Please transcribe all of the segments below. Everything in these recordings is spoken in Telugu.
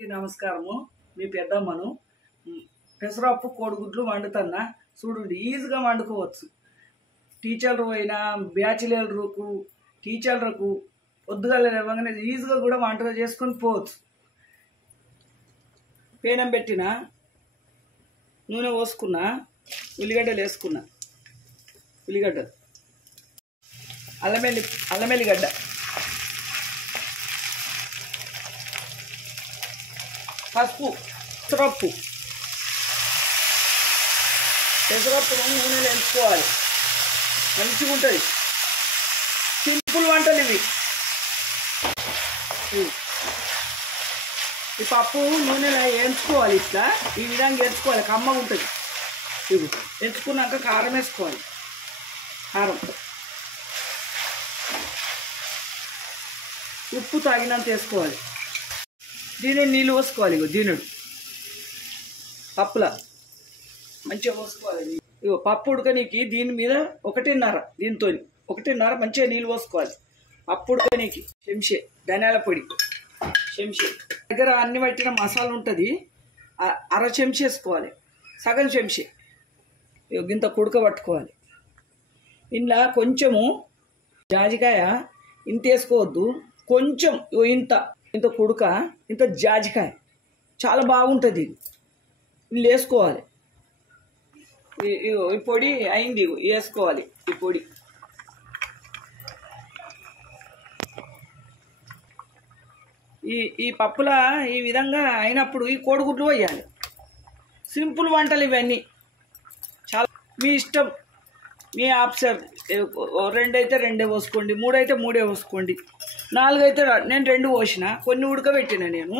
నమస్కారము. మీ పెద్దమ్మను. పెసరపప్పు కోడిగుడ్లు వండుతున్నా చూడండి. ఈజీగా వండుకోవచ్చు. టీచర్లు అయినా బ్యాచిలర్లకు టీచర్లకు పొద్దుగాల లేవగానే ఈజీగా కూడా వంట చేసుకొని పోవచ్చు. పేనం పెట్టిన నూనె పోసుకున్నా, ఉల్లిగడ్డలు వేసుకున్నా, ఉల్లిగడ్డలు, అల్లమెల్లిగడ్డ, పసుపు, పెసరపప్పు నూనెలో వేసుకోవాలి. మంచిగా ఉంటుంది. సింపుల్ వంటలు ఇవి. ఈ పప్పు నూనెలో వేయించుకోవాలి. ఇట్లా ఈ విధంగా వేయించుకోవాలి. కమ్మగా ఉంటుంది. ఇవి వేయించుకున్నాక కారం వేసుకోవాలి. కారం, ఉప్పు తగినంత వేసుకోవాలి. దీనుడు నీళ్ళు పోసుకోవాలి. ఇగో దీనుడు పప్పులా మంచిగా పోసుకోవాలి. ఇగో పప్పు ఉడకనీకి దీని మీద దీంతో ఒకటిన్నర మంచిగా నీళ్ళు పోసుకోవాలి. పప్పు ఉడకనీకి చెంచే ధనియాల పొడి, చెంచే దగ్గర అన్ని పట్టిన మసాలా ఉంటుంది. అర చెంచా వేసుకోవాలి. సగం చెంచే ఇంత కుడక పట్టుకోవాలి. ఇంట్లో కొంచెము జాజికాయ ఇంత వేసుకోవద్దు. కొంచెం ఇంత కుడక, ఇంత జాజికాయ చాలా బాగుంటుంది. ఇల్లు వేసుకోవాలి. ఈ పొడి అయింది. వేసుకోవాలి ఈ పొడి. ఈ పప్పుల ఈ విధంగా అయినప్పుడు ఈ కోడిగుడ్లు వేయాలి. సింపుల్ వంటలు ఇవన్నీ. చాలా మీ ఇష్టం, మీ ఆప్షన్. 2 అయితే 2 పోసుకోండి, 3 అయితే 3 పోసుకోండి, 4 అయితే నేను 2 పోసిన. కొన్ని ఉడకబెట్టిన నేను.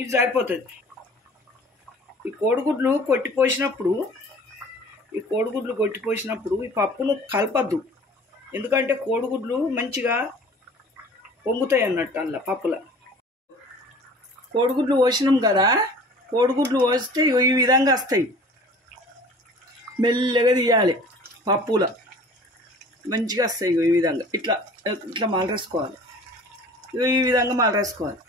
ఇది సరిపోతుంది. ఈ కోడిగుడ్లు కొట్టిపోసినప్పుడు ఈ పప్పును కలపద్దు. ఎందుకంటే కోడిగుడ్లు మంచిగా పొంగుతాయి అన్నట్టు. అందులో పప్పుల కోడిగుడ్లు పోసినాం కదా. కోడిగుడ్లు పోస్తే ఈ విధంగా వస్తాయి. మెల్లగా తీయాలి. పప్పుల మంచిగా వస్తాయి. ఈ విధంగా ఇట్లా మాలరేసుకోవాలి. ఈ విధంగా మాలరేసుకోవాలి.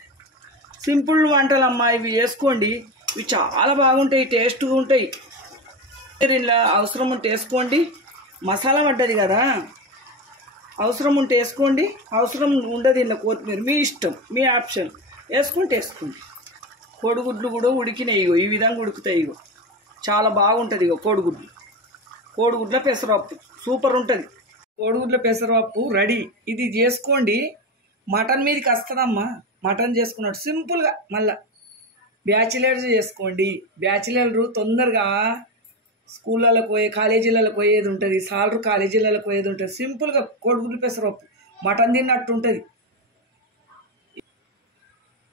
సింపుల్ వంటలమ్మా ఇవి. వేసుకోండి. ఇవి చాలా బాగుంటాయి, టేస్ట్గా ఉంటాయి. ఇలా అవసరం ఉంటే వేసుకోండి. మసాలా పడ్డది కదా, అవసరం ఉంటే వేసుకోండి. అవసరం ఉండదు ఇలా కొత్తిమీర మీ ఇష్టం, మీ ఆప్షన్. వేసుకోండి. కోడిగుడ్లు కూడా ఉడికినాయి. ఈ విధంగా ఉడుకుతాయి. చాలా బాగుంటుంది. కోడిగుడ్ల పెసరపప్పు సూపర్ ఉంటుంది. కోడిగుడ్ల పెసరపప్పు రెడీ. ఇది చేసుకోండి. మటన్ మీదకి వస్తుందమ్మా. మటన్ చేసుకున్నట్టు సింపుల్గా. మళ్ళీ బ్యాచిలర్స్ చేసుకోండి. బ్యాచిలర్లు తొందరగా స్కూళ్ళకు పోయే, కాలేజీలకు పోయేది ఉంటుంది. సాలరు కాలేజీలకు పోయేది ఉంటుంది. సింపుల్గా కోడిగుడ్లు పెసరపప్పు మటన్ తిన్నట్టు ఉంటుంది.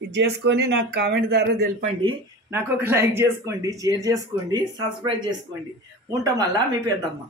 ఇది చేసుకొని నాకు కామెంట్ ద్వారా తెలపండి. నాకు ఒక లైక్ చేసుకోండి, షేర్ చేసుకోండి, సబ్స్క్రైబ్ చేసుకోండి. ఉంటాం మళ్ళా మీ పెద్దమ్మ.